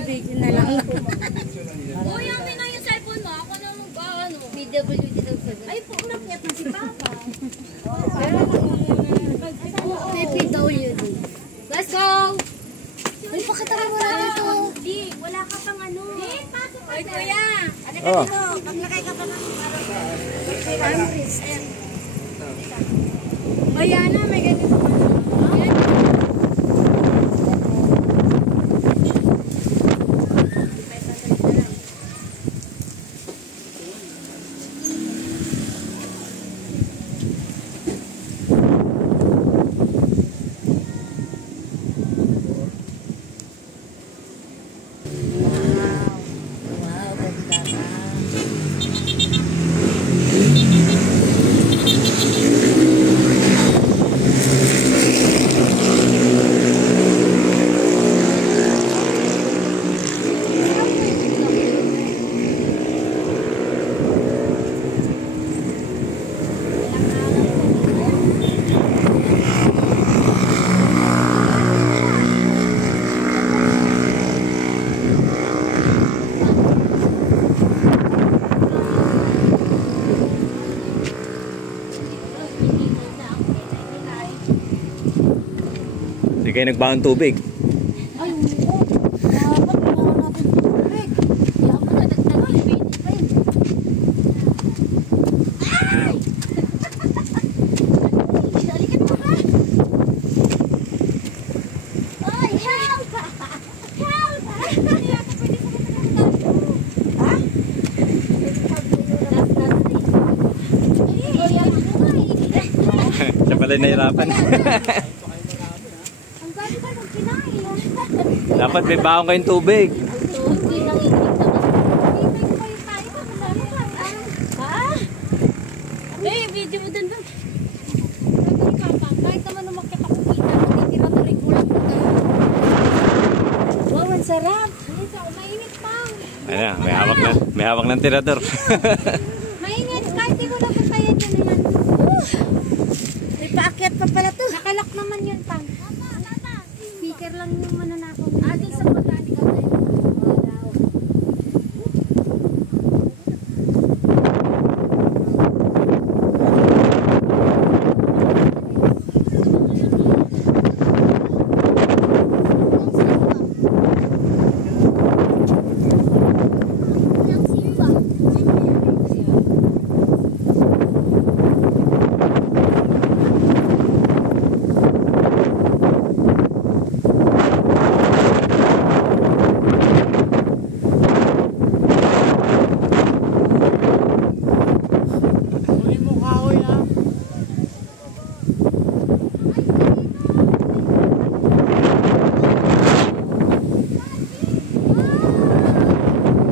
Video na lang. Uy, amin na yung cellphone mo. Ako na ba, ano? BWD daw sa Ay, po, napiat na si Papa. PPWD. Let's go! Uy, pakita mo na ito. Di, wala ka pang ano. Di, pasok ka. Uy, kuya. Ano ka Oh. dito? Paglakay ka pa ng Ayan na, may ganito. Hindi kayo nagbaon tubig. Ay, oo. Dapat ginawa natin tubig. Kaya ako na nagtagal. Ay! Dalikan mo ba? Ay, help! Help! Hindi ako pwede sa mga. Ha? Siya pala nahirapan. Dapat may baon kayong tubig. Eh, video mo dun ba? Kahit naman umakyat ako kita, matitira na rin kulang na tayo. Wow, ang sarap. Mainit pa. Ayan, may hawak ng tirador. Mainit, kahit di mo na patayan yun naman. May paakyat pa pala to. Nakalak naman yun, Pang. Speaker lang yung mananakaw. Doon sa botanical na yun.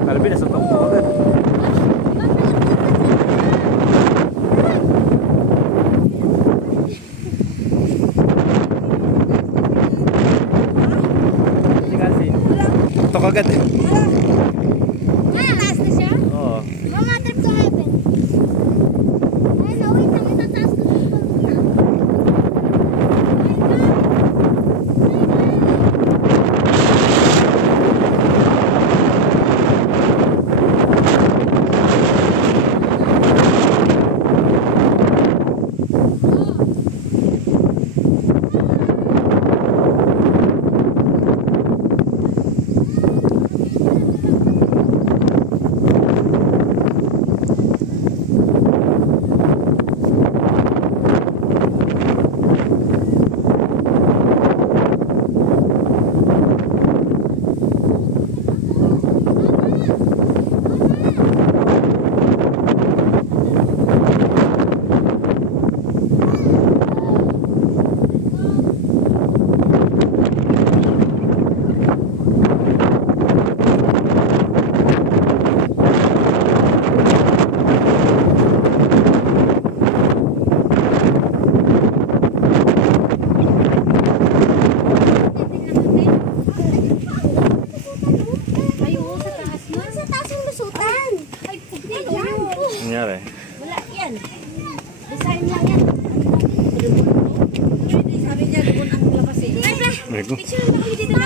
Kalbi, nasa top mo agad. Tok agad. Taas na siya? Oo. Mama, trip to heaven. Ay, no, wait lang. Itataas ko dito. Nangyari? Wala yan. Design lang yan. Sabi niya, doon ang labas eh. Mego. Picture lang kami dito.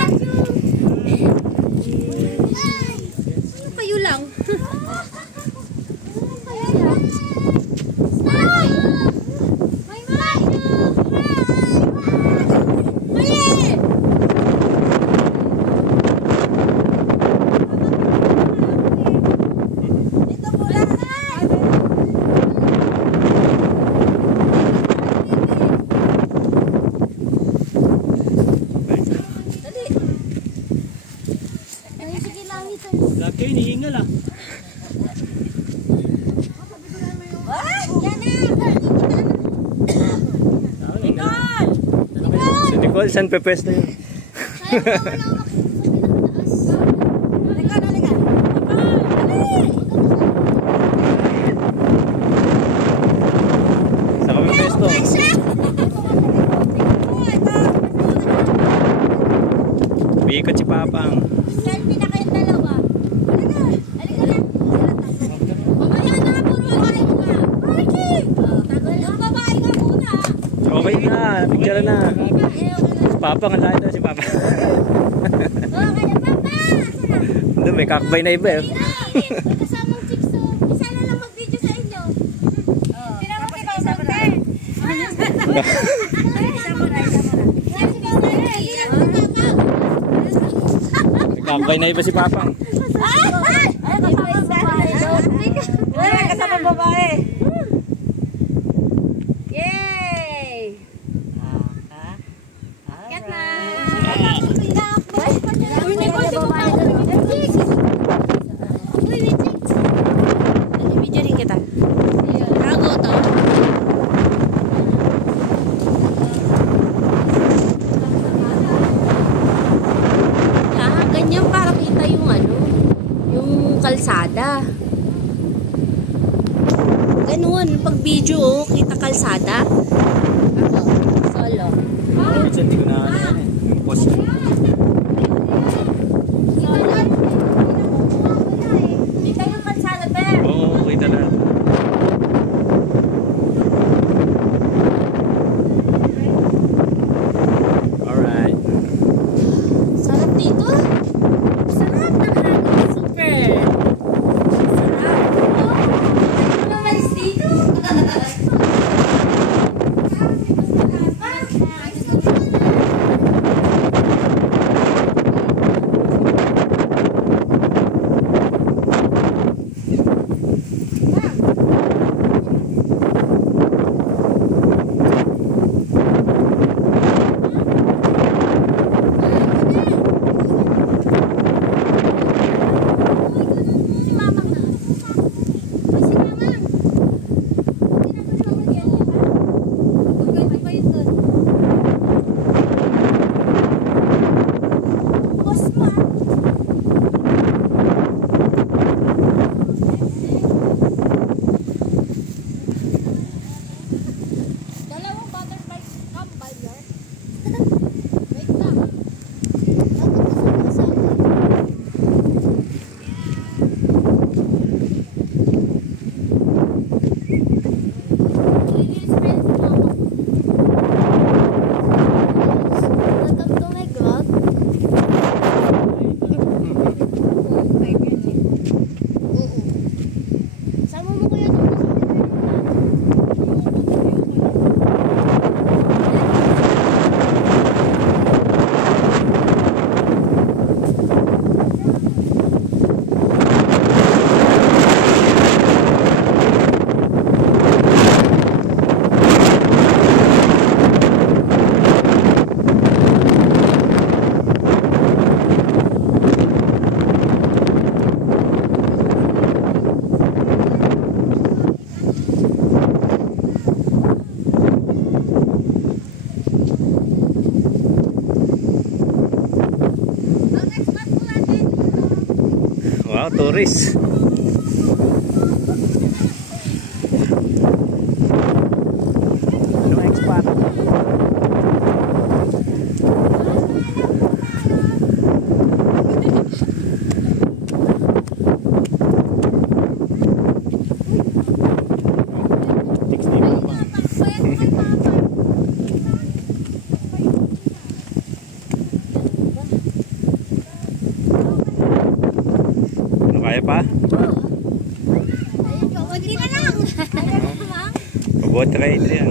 Vlog kayo, hinihingal ah. Si Nicole, saan pepes na yun? Saan kami pesto? Biikot si Papang. Selfie na kayong dalawa. Halika. Halika na. Mamaya na, puro babae mo ka. Marky! Ang babae ka muna. Okay na, picture na. Si Papang, ang lahat na si Papang. Okay na, Papa! Doon, may kakbay na iba eh. May kasamang chicks oh. Isa na lang mag-video sa inyo. Sino mo kita sa mga? May kakbay na iba si Papang. Kasama babae. Yay! Kat na! Uy, may kasi babae ka rin. Uy, may chicks. Video rin kita. Kago to. Ganyan para kita yung ano, yung kalsada. Ganun, pag video, oh, kita kalsada. Ako, solo. Minsan hindi ko na ano yan eh. Yung post. Kita yung kalsada, pe. Oo, kita na. Alright. Sarap dito. Sarap ng hangin. Super. Sarap. Ano naman dito? Si Mamang na. Uy, si Mamang. Ginagawa mo yan, di ba? Uy, pa yun doon. Boss mo ah. Dalawang butterfly cambalyer. Wait lang. Welcome to my vlog. Sama mo kuya dito sa ang expat po natin. Wow, tourist. Ano ang expat? Chicks ni Papang. Ano kaya pa? Kunti na lang. Pagbuhat ka kay Adrian.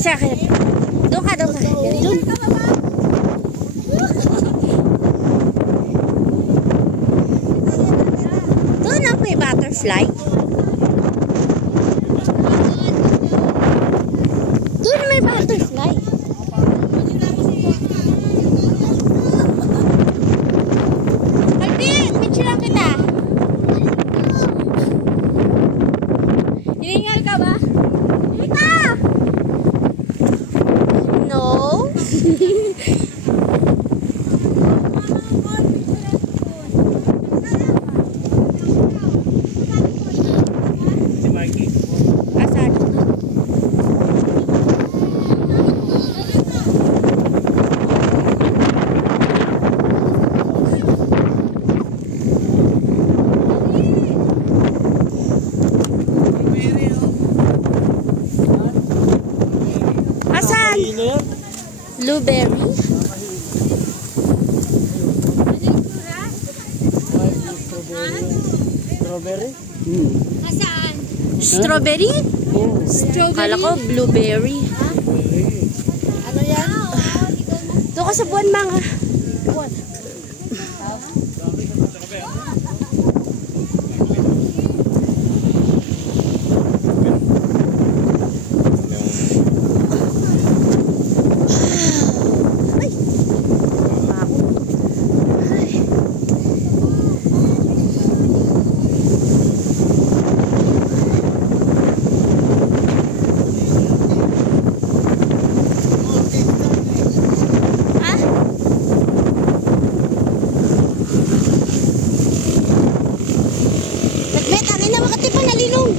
Asa ka? Doon ka, doon ka. Doon. Doon ang may butterfly. Doon may butterfly. Alvin, picture lang kita. Hiningal ka ba? Ika! No. Si Mikey. Asan? Asan? Blueberry? Strawberry? Nasaan? Strawberry? Strawberry. Kala ko blueberry. Ano yan? Doon ka sa buwan, mga. Buwan. Ay. Ay. Nagmet, ang ina, makati pa nalinong.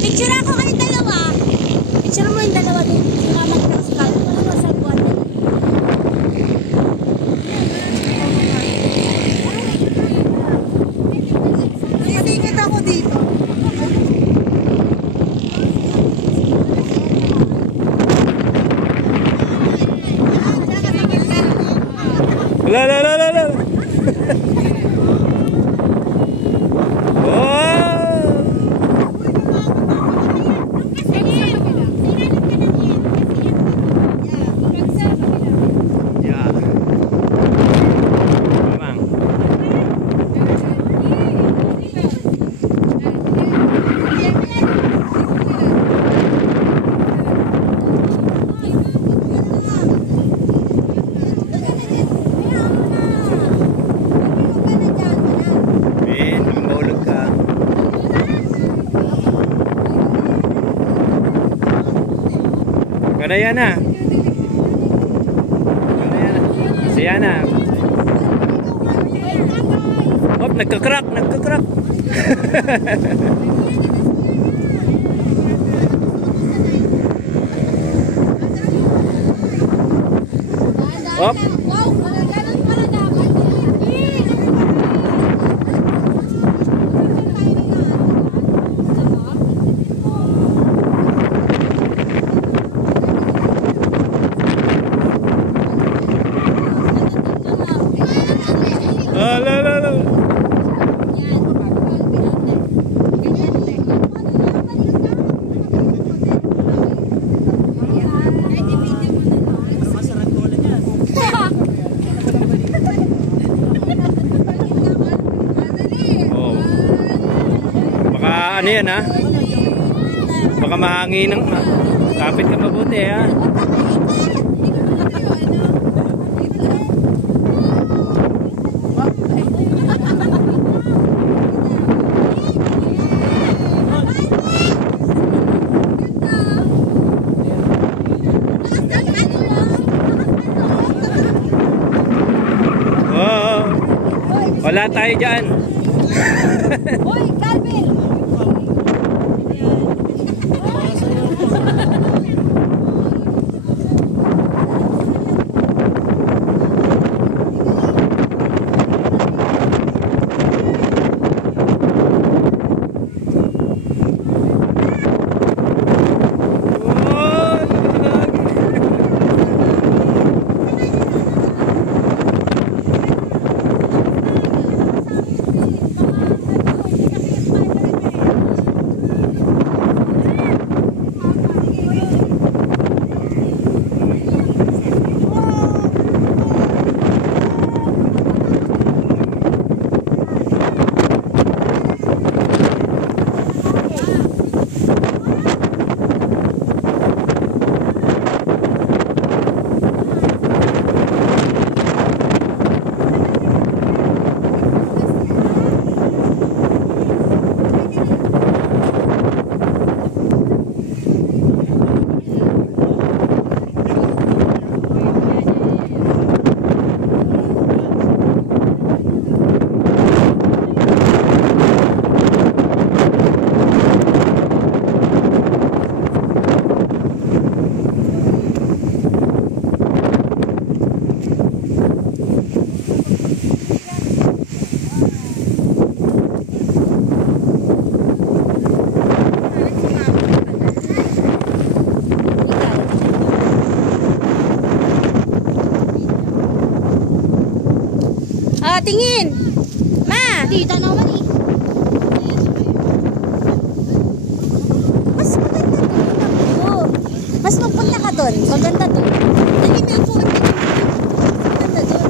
Picture ako kayong dalawa. Picture mo yung dalawa doon. Sinamat ka sa kalbo. Ano sa buwan? Sisingit ako dito. La la la la la. Wow! Yeah. Mamang. Ben, mahulog ka. Kada yan na. Kada yan na. Si Yana. Hop, nagkakrak, nagkakrak. Hop. Wow, ganun pala dapat. Ah, la la la. Oh. Baka ano yan ha? Baka mahangin ng kapit ka mabuti ha. Oh, wala tayo dyan. Hoy, Calvin! tingin. Ma! Tita naman eh. Mas maganda doon. Mas mapunta ka doon. Maganda doon. Dali may upuan ka doon. Maganda doon.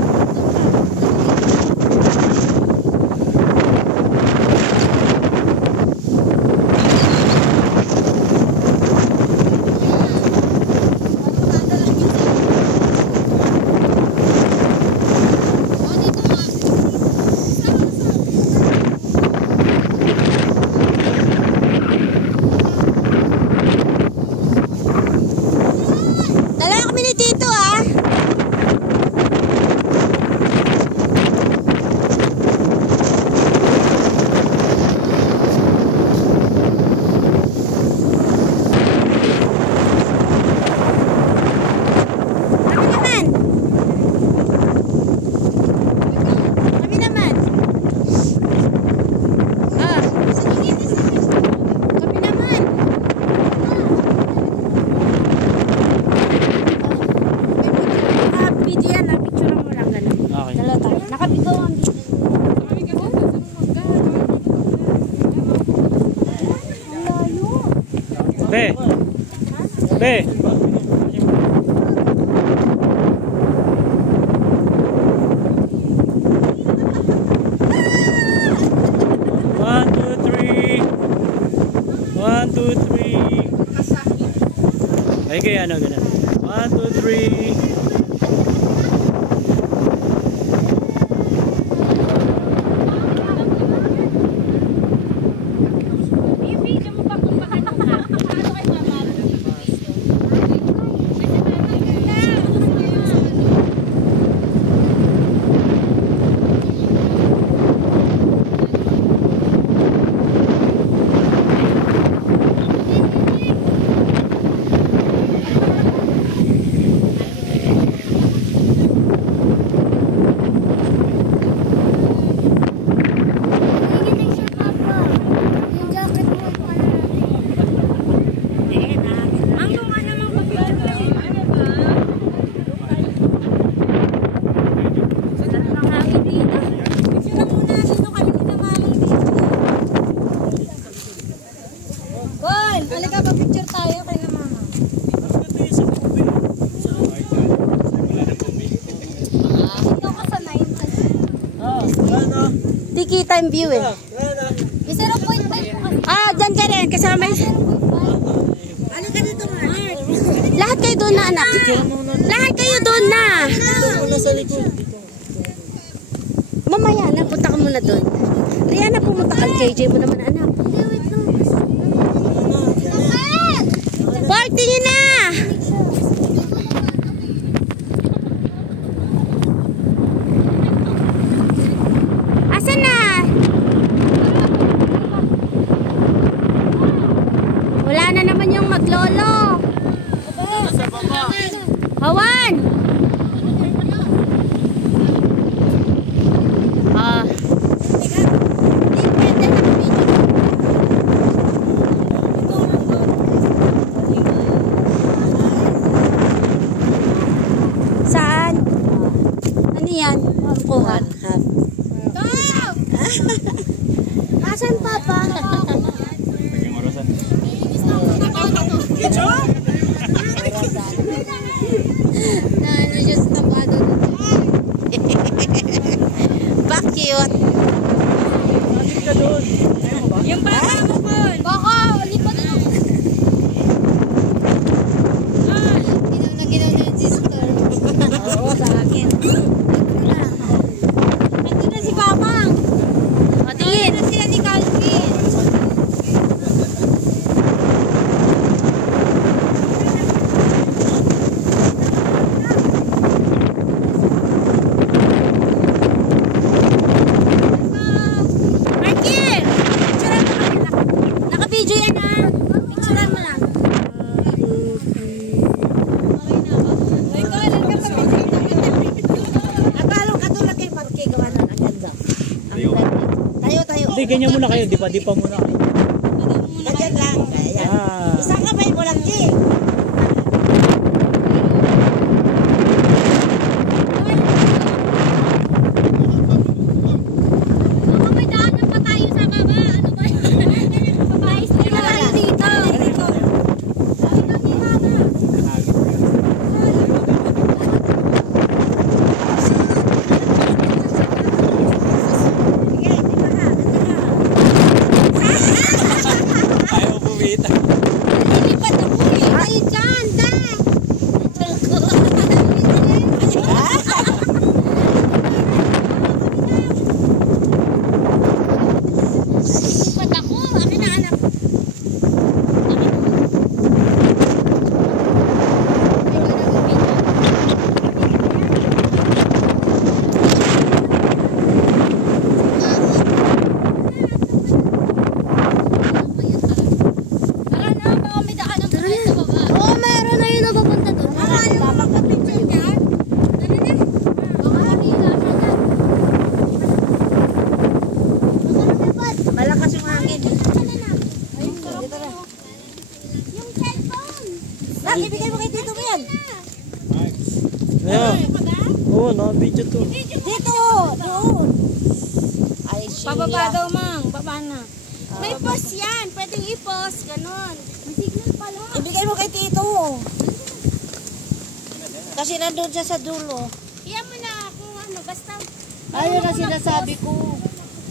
Dalawa kami ni Tito ah. Kami naman. Ah. Kami naman. Video yan, picture mo lang gano'n. Okay. Dalawa tayo. Nakabigaw ang Be! Be! One, two, three. 1, 2, 3. Ay kaya ano ganun. 1, 2, 3. Halika pa picture tayo kay mama. Ikaw ka sanay. Di kita yung view eh. 0.5 po kasi. Ah, dyan ka rin. Kasama yung... Ano ka dito nga? Lahat kayo doon na anak. Lahat kayo doon na. Mamaya na, punta ka muna doon. Rihanna, pumunta ka. JJ mo naman anak. Park, tingin na! Asan na? Wala na naman yung maglolo. Hawan! Ah. Saan? Ano yan? Kuha. Asan papa? Na ano just tapado. Bakit? Yung bata mo po. Baka, lipat na. Ginaw na yung sister. Oo, sa akin. Ito na si Papa. O, tingin. Ito na sila ni Calvin. Marky! Picturean mo kami. Naka-video yan ha. Picturean mo lang. Hindi, ganyan muna kayo. Di pa muna kayo. Ganyan lang. Ayan. Ah. Isang kamay mo lang, G. Picture ka? Ano na? Malakas yung hangin. Yung cellphone. Nak, ibigay mo kay Tito yan. Ayan. Oo, naka-video to. Dito, doon. Ay, Pababa daw, Mang. Baba na. May post yan. Pwedeng i-post. Ganon. May signal pala. Ibigay mo kay Tito. Kasi nandun siya sa dulo. Iyan mo na kung ano. Basta. Ayun na sinasabi ko.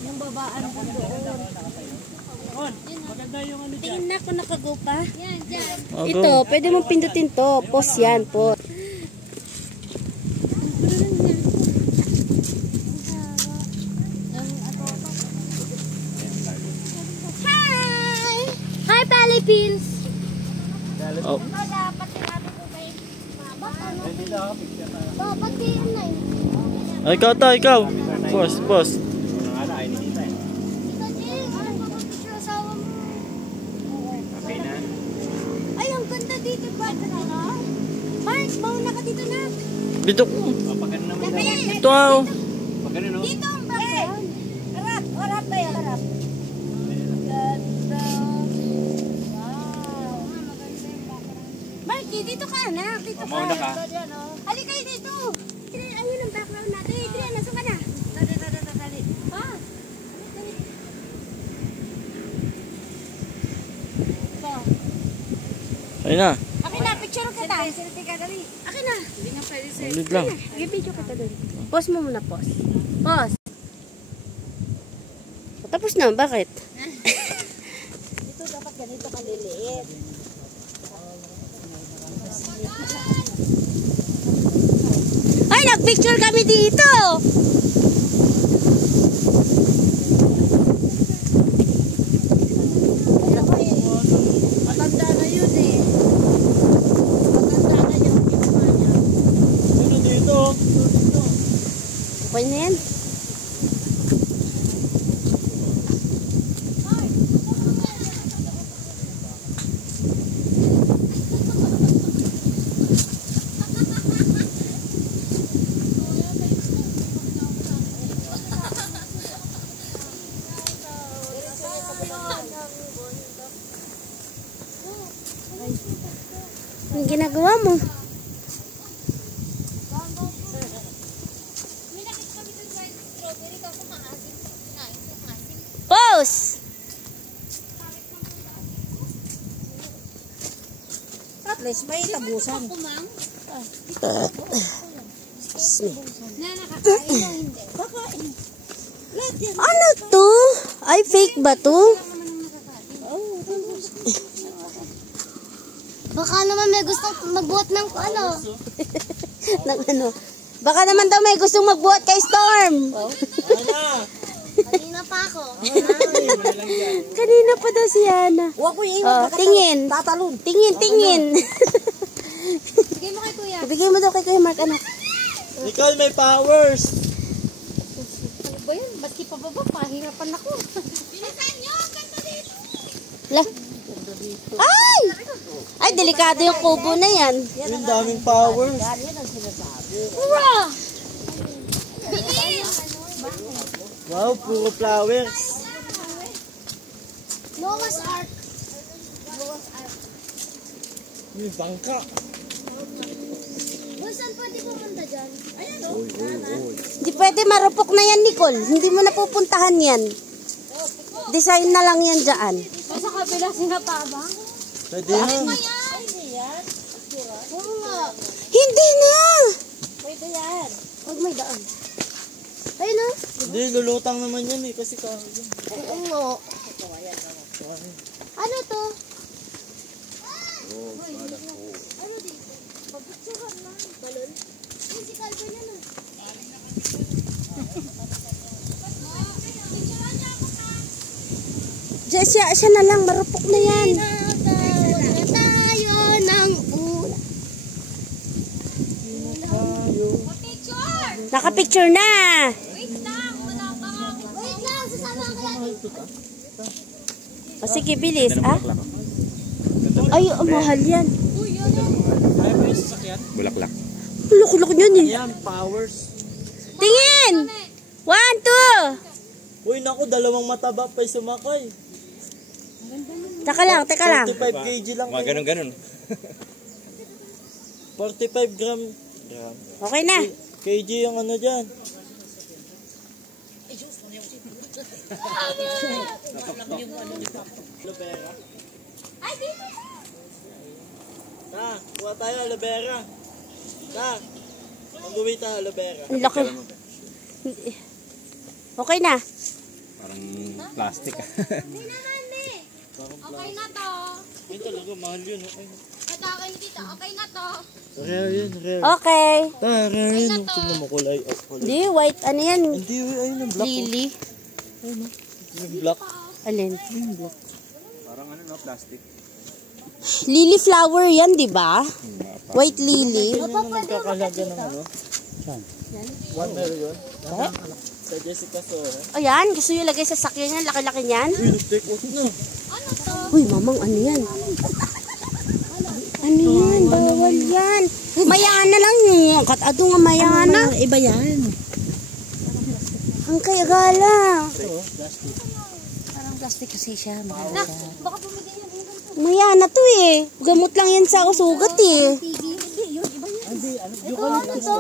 Yung babaan ko doon. Tingin na kung nakago pa. Yan, dyan. Ito, pwede mong pindutin to. Post yan, post. Hi! Hi, Philippines! Oh. Ay, ikaw to, ikaw. Boss. Ay, ang ganda dito ba? Mark, mauna ka dito na. Dito. Ito ah. Dito ang background. Harap tayo, harap. Marky, dito ka anak. Dito ka. Halika kayo dito. Ayun ang background natin. Adrian, nasaan ka na? Dali. Ha? Ayun na. Akin na, picture kita. Selfie ka, dali. Akin na. Ulit lang. I-video kita doon. Pause mo muna, pause. Pause. Tapos na, bakit? Ito dapat ganito kaliliit. Ay, nag-picture kami dito. Matanda na yun eh. Matanda na yung ginawa niya. Ano dito? Okay na yan. Ang ginagawa mo? Pause! At least may tabusan. Excuse me. Kakain. Lahat yan. Ano to? Ay, fake ba to? Baka naman may gustong magbuhat ng ano. ng ano. Baka naman daw may gustong magbuhat kay Storm. Kanina pa ako. Kanina pa daw si Ana. Huwag mo iiwan. Oh, baka tingin. Tatalon. Tingin. Bigay mo kay kuya. Ibigay mo daw kay Kuya Mark, anak. Ikaw may powers. Ano ba yun? Baski pa baba. Pahirapan ako. Bilisan nyo! Ganda dito! La. Ay! Ay, delikado yung kubo na yan. Yung daming powers. Yan ang sinasabi. Hurra! Bilis! Wow, puro flowers. Noah's Ark. May bangka. Saan pwede pumunta dyan? Ayan o. Hindi pwede, marupok na yan, Nicole. Hindi mo napupuntahan yan. Design na lang yan dyan. Sa kabila sinapabang. Pwede yan. Hindi na! Pwede yan. Huwag may daan. Ayun o. Hindi, lulutang naman yan eh. Kasi kahoy yan. Oo. Ano to? Ano dito? Pagpicturean lang. Balon? Ay, si Calvin yan ah. Jessia, siya na lang. Marupok na yan. Tayo ng ulan. Naka-picture na. Wait lang, sasama ko yan. O sige, bilis. Ah? Ay, mahal yan. Ay, may sasakyan. Bulaklak. Laki-laki niyan eh. Yan, powers. Tingin! 1, 2! Uy, naku, dalawang mataba pa yung sumakay. Teka lang. 45 kg lang. Mga ganun-ganun. 45 gram. Okay na. Kg yung ano dyan. Ay, dito! Ta, kuha tayo, aloe vera. Ta, mag-uwi tayo, aloe vera. Ang laki. Okay na. Parang plastic. Hindi naman, eh. Okay na to. Yun talaga, mahal yun. Okay na. Ito, okay dito. Okay na to. Rare yun, rare. Okay. Ta, rare yun. Tingnan mo kulay. Oh, kulay. Di, white. Ano yan? Hindi, ayun yung black. Lily. Yung black. Alin? Parang ano no, plastic. Lily flower yan, di ba? White lily. Yun yung nagkakalaga ng ano. Saan? 1 million. Sa Jessica Soho. Ayan, gusto nyo lagay sa sakyan yan. Laki-laki niyan. Uy, nag-take out na. Uy, mamang, ano yan? Ano yan? Bawal yan. Mayana lang yung katado nga mayana. Iba yan. Ang kaya gala. Parang plastic kasi siya. Maganda. Baka bumili yan. Mayana to eh. Gamot lang yan sa usugat eh. Hindi, yun. Iba yan. Ito.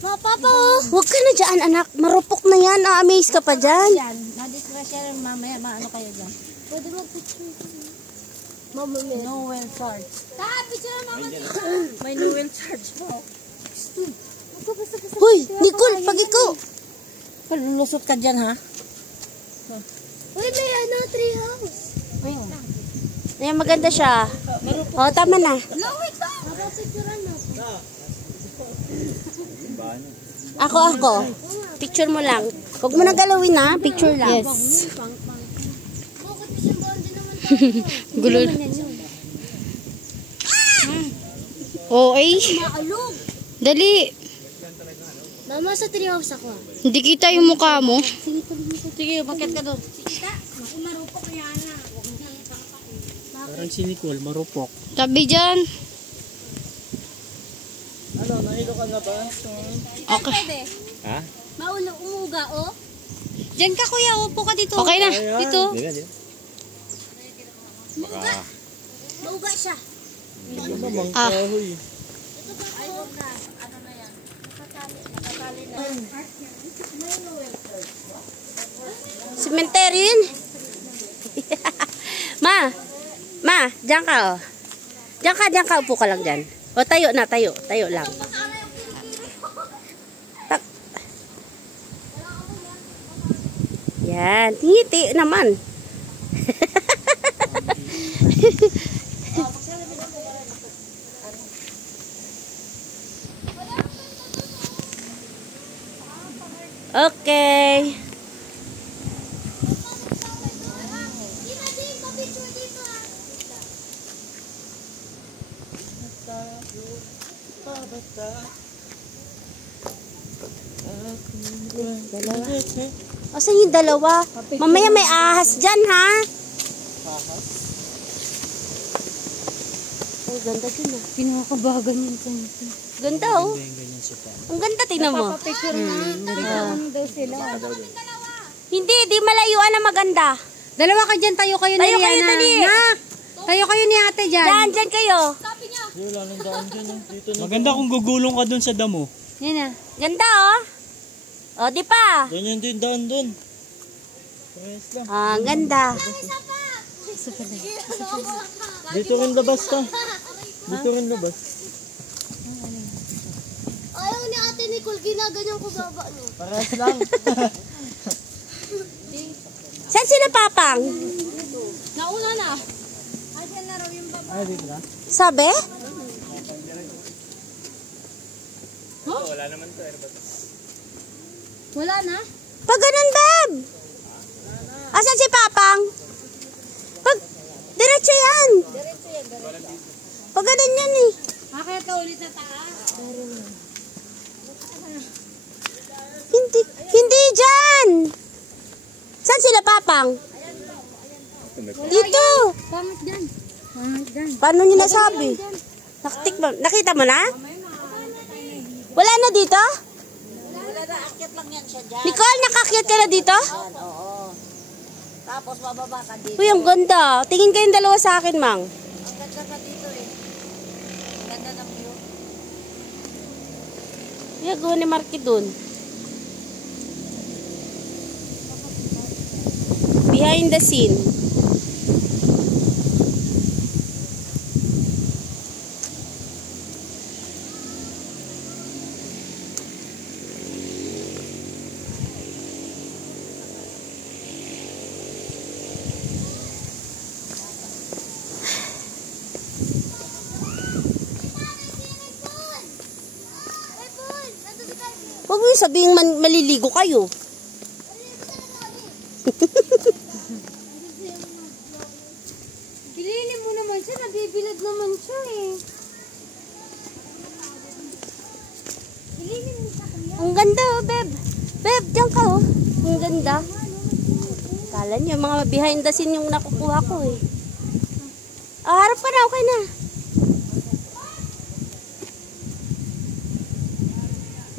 Mga papa, huwag ka na dyan anak. Marupok na yan. Na-amaze ka pa dyan. Yan. Na-disgrasya rin mamaya. Maano kayo dyan? Pwede mag-picture. Noel charge. Picture mo. May Noel charge mo. Hoy, Nicole, pag ikaw. Lulusot ka dyan, ha? Uy, may ano, tree house. Ayan, maganda siya. O, tama na. No, wait lang. Picturean mo. Ako. Picture mo lang. Huwag mo na galawin ha. Picture lang. Yes. Gulo. Okay. Maalog. Dali. Mama, sa tree house ako. Hindi kita yung mukha mo. Sige, bakit ka doon? Kita. Ako marupok yan na. Parang si Nicole, marupok. Tabi dyan. Ano, nahilo ka na ba? Okay. Pwede. Ha? Maulo, umuga, oh. Diyan ka kuya. Upo ka dito. Okay na. Ayan. Dito. Hindi na, Baka Mauga siya. Ano namang Ah. kahoy? Cemetery yun. Ma, dyan ka oh. Dyan ka, upo ka lang dyan. O, tayo na, tayo lang. Yan, ngiti naman. Okay. Asan yung dalawa? Mamaya may ahas dyan, ha? Ahas? Oh, ganda din, ah. Pinakabagan yun. Ganda, oh. Ganyan siya pa. Ang ganda, tingnan mo. Picture na. Daw sila. Hindi, di malayuan na maganda. Dalawa ka dyan. Tayo kayo ni Tayo kayo, Rihanna. dali. Nak, tayo kayo ni ate dyan. Dyan kayo. Hindi, wala nang daan dyan. Dito na. Maganda kung gugulong ka dun sa damo. Yan na. Ganda, oh. O, di pa. Ganyan din daan dun. Parehas lang. Ah, ang ganda. Dito rin labas ka. Dito rin labas. Ayaw ni Ate Nicole, ginaganyan ko baba, no? Parehas lang. Saan sila papang? Nauna na. Ayan na raw yung baba. Ay, dito na. Sabi? wala naman to. Wala na? Pag ganun, Beb. Asan si papang? Pag, diretso yan. Pag ganun yan, eh. Akit ka ulit sa taas. Hindi dyan. Saan sila papang? Dito. Pangit dyan. Pangit dyan. Paano nyo nasabi? Nakita mo na? Wala na dito? Wala na, akyat lang yan siya dyan. Nicole, nakakyat ka na dito? Oo. Tapos bababa ka dito. Uy, ang ganda. Tingin kayong dalawa sa akin, Mang. Ang ganda ka dito eh. Ang ganda ng view. Yago ni Marky dun. Behind the scene. Huwag mo yung sabihing maliligo kayo. Bilinin mo naman siya. Nabibilad naman siya eh. Bilinin mo siya kuya. Ang ganda, oh, Beb. Beb, diyan ka, oh. Ang ganda. Kala niyo, mga behind the scene yung nakukuha ko, eh. Ah, harap ka na, okay na.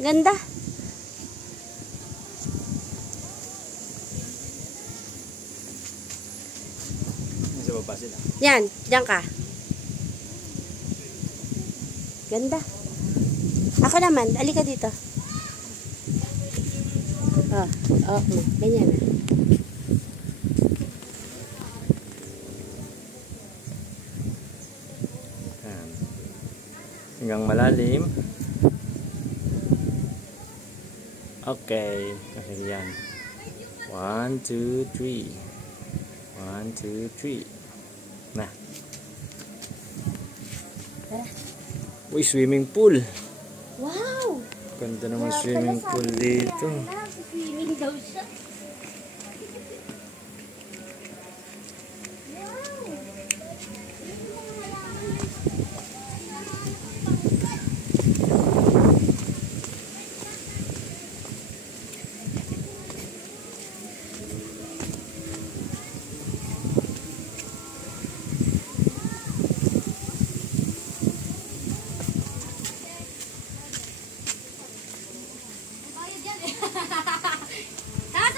Ganda. Sa baba sila. Yan, diyan ka. Ganda. Ako naman, alika dito. Ganyan na. Yan. Hanggang malalim. Okay. Okay, yan. 1, 2, 3. 1, 2, 3. Na. Uy, swimming pool. Wow! Ganda naman swimming pool dito. Swimming daw siya.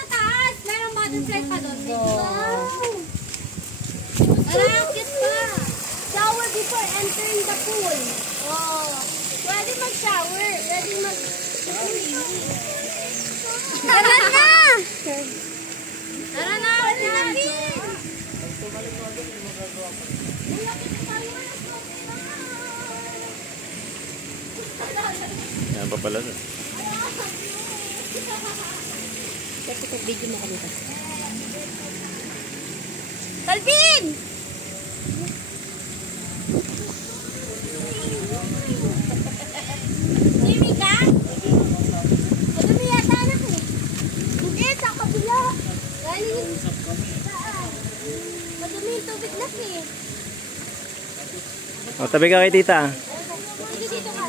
Taas! Meron butterfly pa doon. Wow! Parang cute pa. Shower before entering the pool. Oh, pwede mag-shower. Pwede mag... Tara na! Tara na! Yan pa pala. Kasi video mo kami kasi. Calvin! Jimmy ka? Madumi yata anak eh. Hindi, sa kabila. Galing. Madumi yung tubig na eh. O, tabi ka kay tita. Sige dito ka.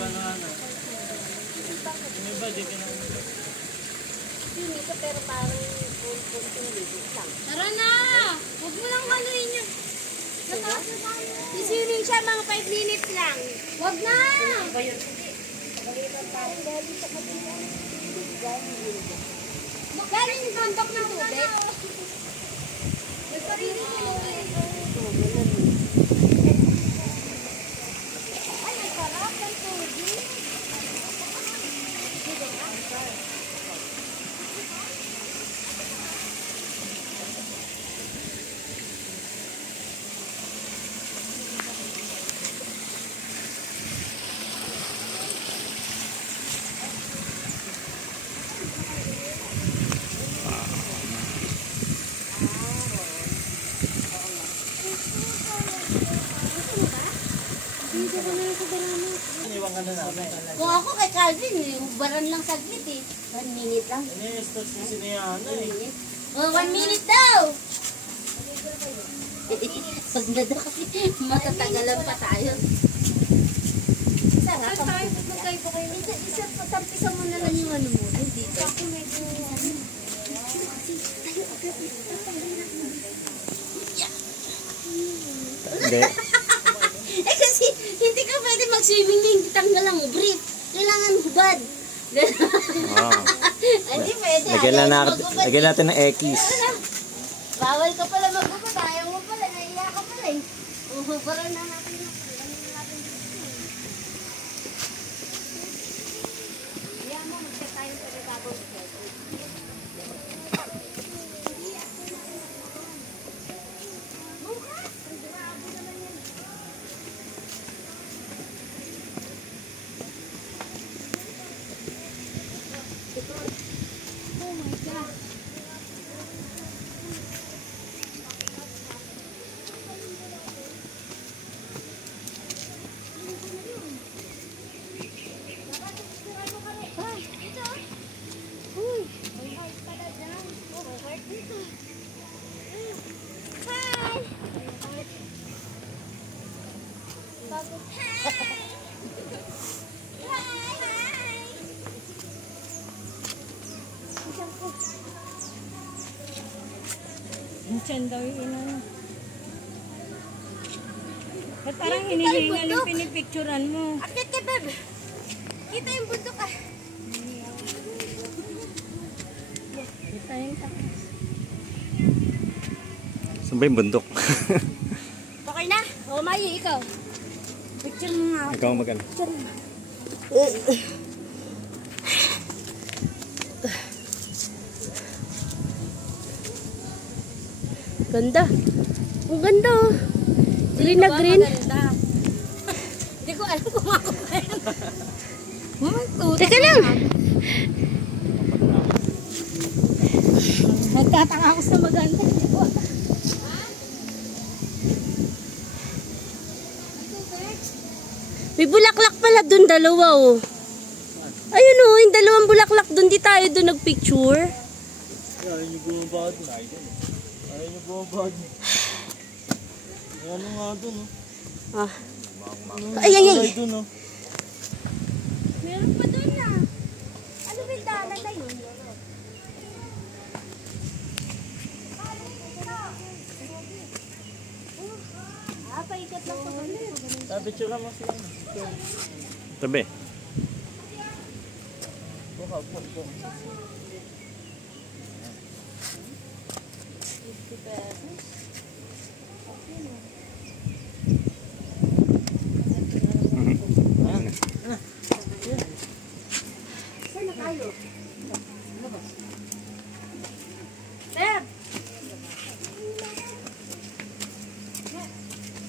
Dito pero parang kunting ligit lang. Tara na! Huwag mo lang haluin yun. Siswimming siya mga 5 minutes lang. Huwag na! Galing yung bundok ng tubig. Ay, ang sarap ng tubig. Kung ako kay Calvin, hubaran lang saglit eh. 1 minute lang. Ini-start kasi niya, ano eh. Oh, 1 minute daw! Pag na daw kasi matatagalan pa tayo. Isa nga, isa tampisa mo na lang yung ano mo. Dito. Hindi. Eh kasi hindi ka pwede swimming din, tanggal lang, brief. Kailangan hubad. Oh. Hindi pwede. Lagyan natin ng X. Bawal ka pala maghubad. Ayaw mo pala, naiya ka pala eh. Uhubaran na natin yung Diyan daw yung ina. Ba't parang hinihingal yung pinipicturan mo? Akit ka, babe. Kita yung bundok ah. Kita yung takas. Saan ba yung bundok? Okay na? O, Mayu, ikaw. Picture mo nga. Ikaw mag-ano. Ganda. Ang ganda oh. Green na green. Hindi ko alam kung ako ba yan. Teka lang. Nagtataka ako sa maganda. May bulaklak pala dun, dalawa oh. Ayun oh, yung dalawang bulaklak dun. Di tayo dun nagpicture. Ayaw niyo bumabad. Ayaw niyo bumabad. Ano nga dun, oh. Ah. Ay, ay, ay. Ay, dun, oh. Meron pa dun ah. Ano ba yung daanan na yun? Ah, paikat lang pa kami. Sabi tsura mo siya. Tabi. Buka, buka. Saan na tayo? Sir!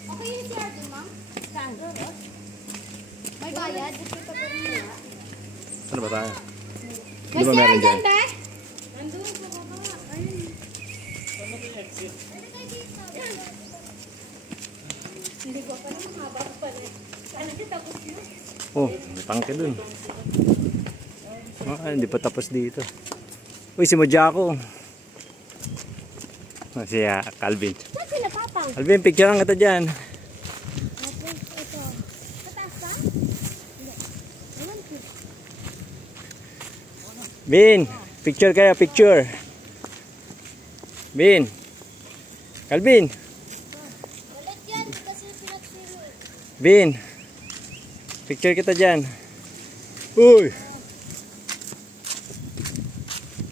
Okay yung siya doon, ma'am? Saan? May bayad? Saan ba tayo? May Di ba meron CR dyan? dyan, be? Oh, may tangke dun. Ah, hindi pa tapos dito. Uy, si Mojako. Ah, si Calvin. Saan sila, Papang? Calvin, picture ang kita dyan. Ito. Mataas ba? Bin, picture kayo, picture. Bin. Calvin. Ulit yan, kasi pinagsiro. Bin. Picture kita dyan. Uy.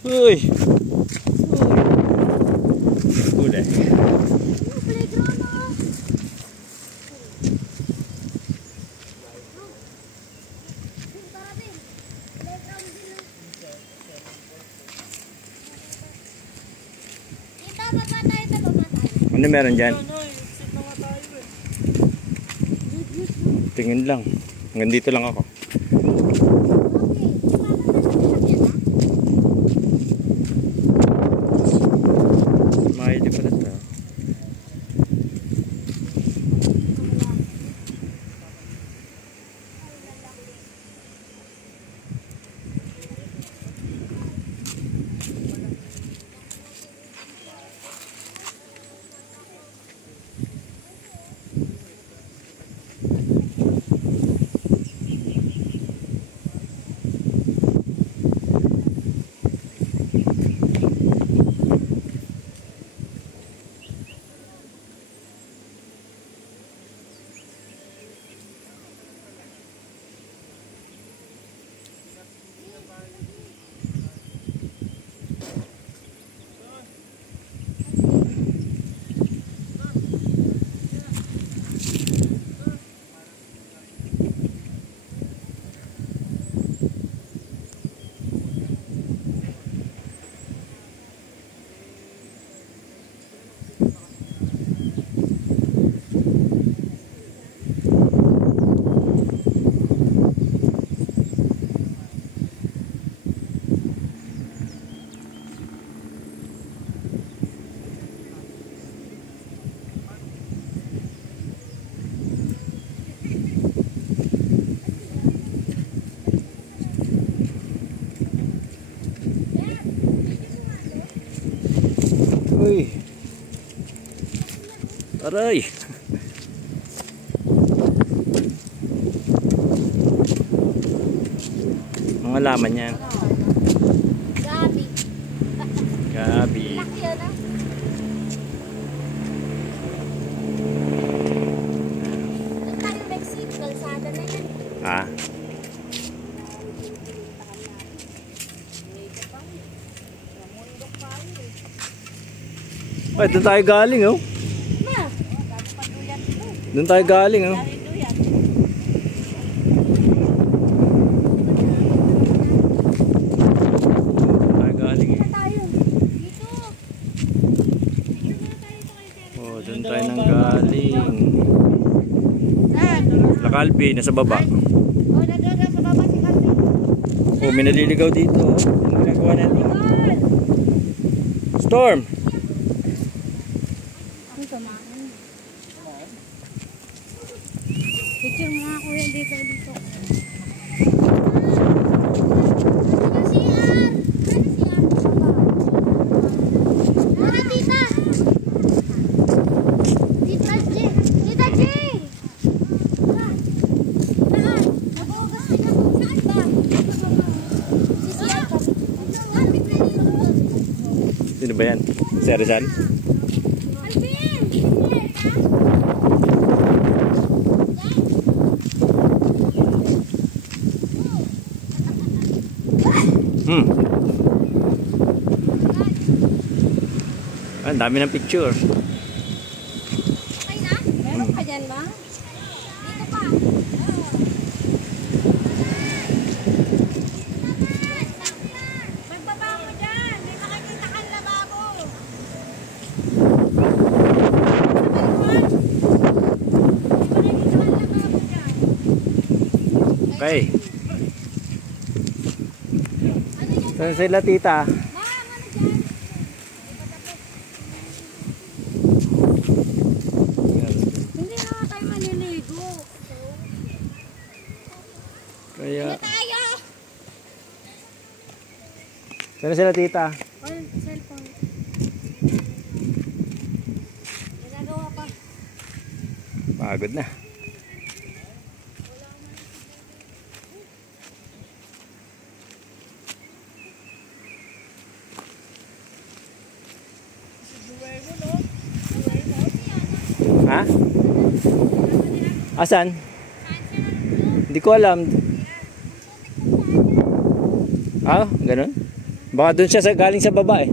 Uy. Udah. Playground oh. Kita, baba tayo, baba tayo. Ano meron dyan? Tingin lang. Hanggang dito lang ako. Mahili pala ito. Uy. Aray. Mga laman yan. Gabi. Gabi. Laki yun ah. Doon tayo Mexico. Kalsada na yan. Ha? Ay, doon tayo galing, oh. Doon tayo galing, oh. Tayo galing, eh. Oh, doon tayo nang galing. Lakalbi, nasa baba. Oh, nandun sa baba si Kalbi. Oh, may naliligaw dito, oh. Ang ginagawa natin. Storm! Picture mo nga kuya dito. Sino ba yan? Si Arizal? Ang dami ng picture. Okay na? Meron ka dyan ba? Dito pa. Magbaba mo dyan. May makikita kang lababo. Okay. Saan sila tita? Hindi na nga tayo maliligo. Kaya... Tayo! Saan sila tita? On cellphone. Nagagawa pa. Pagod na. Ha? Asan? Hindi ko alam. Ah, ganun? Baka doon siya galing sa baba eh.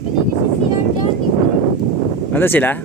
Malinis si CR dyan. Ano sila?